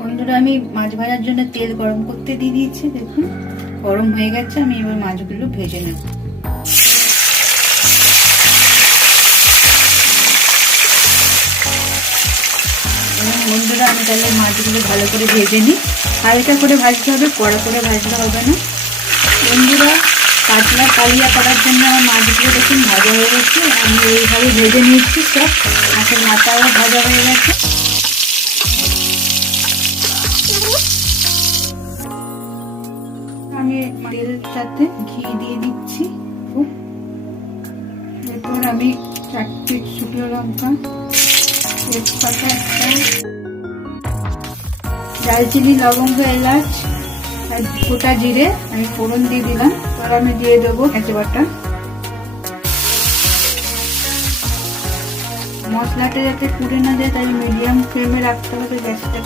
বন্ধুরা, আমি মাছ ভাজার জন্য তেল গরম করতে দিয়ে দিয়েছি। দেখুন গরম হয়ে গেছে। আমি এবার মাছগুলো ভেজে নেব। বন্ধুরা, আমি তাহলে মাছগুলো ভালো করে ভেজে নিই। হালকা করে ভাজতে হবে, কড়া করে ভাজলে হবে না। বন্ধুরা, কাতলা কালিয়া করার জন্য আমার মাছগুলো দেখুন ভাজা হয়ে গেছে। আমি এইভাবে ভেজে নিচ্ছি। সব মাছের মাথাও ভাজা হয়ে গেছে। আমি তেলের সাথে ঘি দিয়ে দিচ্ছি। এরপর আমি 4টে শুকনো লঙ্কা, তেজপাতা একটা, দারচিনি, লবঙ্গ, এলাচ আর গোটা জিরে আমি ফোড়ন দিয়ে দিলাম। এবার আমি দিয়ে দেবো পেঁয়াজ বাটা। মশলাটা যাতে পুড়ে না যায় তাই মিডিয়াম ফ্লেমে রাখতে হবে গ্যাসটা।